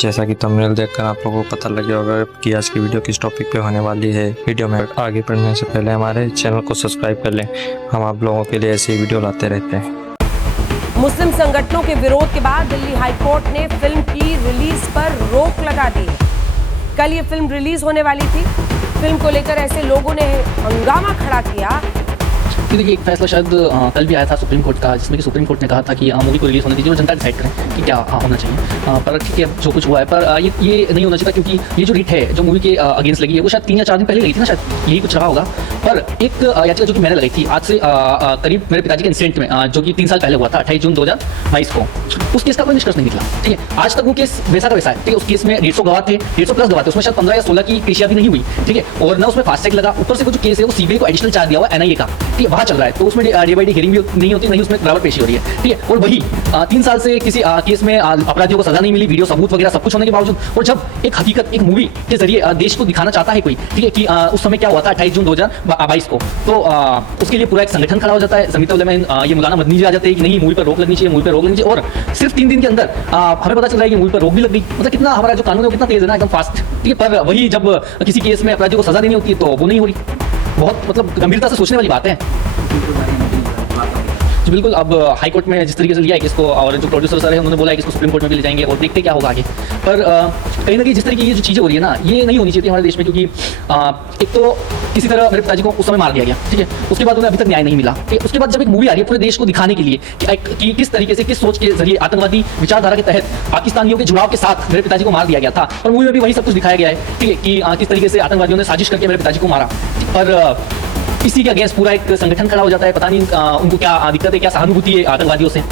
जैसा कि थंबनेल देखकर आप लोगों को पता लग गया होगा कि आज की वीडियो किस टॉपिक पे होने वाली है। वीडियो में आगे बढ़ने से पहले हमारे चैनल को सब्सक्राइब कर लें। हम आप लोगों के लिए ऐसी वीडियो लाते रहते हैं। मुस्लिम संगठनों के विरोध के बाद दिल्ली हाईकोर्ट ने फिल्म की रिलीज पर रोक लगा दी। कल ये फिल्म रिलीज होने वाली थी। फिल्म को लेकर ऐसे लोगों ने हंगामा खड़ा किया। देखिए, एक फैसला शायद कल भी आया था सुप्रीम कोर्ट का, जिसमें कि सुप्रीम कोर्ट ने कहा था कि मूवी को रिलीज होने दीजिए और जनता डिसाइड करें कि क्या होना चाहिए। पर ठीक है, जो कुछ हुआ है, पर ये नहीं होना चाहिए क्योंकि ये जो रिट है जो मूवी के अगेंस्ट लगी है वो शायद 3 या 4 दिन पहले गई थी ना, शायद यही कुछ रहा होगा। पर एक याचिका जो कि मैंने लगाई थी आज से करीब मेरे पिताजी के इंसिडेंट में, जो कि 3 साल पहले हुआ था 28 जून 2022 को, उस केस का कोई निष्कर्ष नहीं निकला। ठीक है, आज तक वो केस वैसा का वैसा है। ठीक है, उस केस में 150 गवाह थे, 150 प्लस गवाह थे, उसमें शायद 15 या 16 की पेशियां भी नहीं हुई। ठीक है, और ना उसमें फास्ट टैग लगा, ऊपर से वो जो केस है वो सीबीआई को एडिशनल चार्ज दिया हुआ एनआईए का। ठीक है, वहाँ चल रहा है, तो उसमें डे बाई डे हियरिंग भी नहीं होती, नहीं उसमें बराबर पेशी हो रही है। ठीक है, और वही 3 साल से किसी केस में अपराधियों को सजा नहीं मिली, वीडियो सबूत वगैरह सब कुछ होने के बावजूद, और जब एक हकीकत एक मूवी के जरिए देश को दिखाना चाहता है कोई, ठीक है, कि उस समय क्या हुआ था 28 जून 2022 को, तो उसके लिए पूरा एक संगठन खड़ा हो जाता है। जमीयत उलमा ये मौलाना मदनी जी आ जाते हैं कि नहीं, मूवी पर रोक लगनी चाहिए, मूवी पर रोक लगनी चाहिए, और सिर्फ 3 दिन के अंदर हमें पता चल रहा है कि मूवी पर रोक भी लग गई। मतलब कितना हमारा जो कानून है वो कितना तेज है ना, एकदम फास्ट। ठीक है, पर वही जब किसी केस में अपराधियों को सजा देनी होती है तो वो नहीं हो रही। बहुत मतलब गंभीरता से सोचने वाली बात है। बिल्कुल, अब हाई कोर्ट में जिस तरीके से लिया है इसको, और जो प्रोड्यूसर सर है उन्होंने बोला है कि इसको सुप्रीम कोर्ट में भी ले जाएंगे और देखते क्या होगा आगे। पर कहीं ना कहीं जिस तरीके की ये जो चीज़ें हो रही है ना, ये नहीं होनी चाहिए थी हमारे देश में, क्योंकि एक तो किसी तरह मेरे पिताजी को उस समय मार दिया गया। ठीक है, उसके बाद उन्हें अभी तक न्याय नहीं मिला। ठीक है, उसके बाद जब एक मूवी आ रही है पूरे देश को दिखाने के लिए कि किस तरीके से, किस सोच के जरिए आतंकवादी विचारधारा के तहत पाकिस्तानियों के जुड़ाव के साथ मेरे पिताजी को मार दिया गया था, और मूवी में भी वही सब कुछ दिखाया गया है। ठीक है, कि किस तरीके से आतंकवादियों ने साजिश करके मेरे पिताजी को मारा, और इसी के अगेंस्ट पूरा एक संगठन खड़ा हो जाता है। पता नहीं उनको क्या दिक्कत है, क्या सहानुभूति है आतंकवादियों से।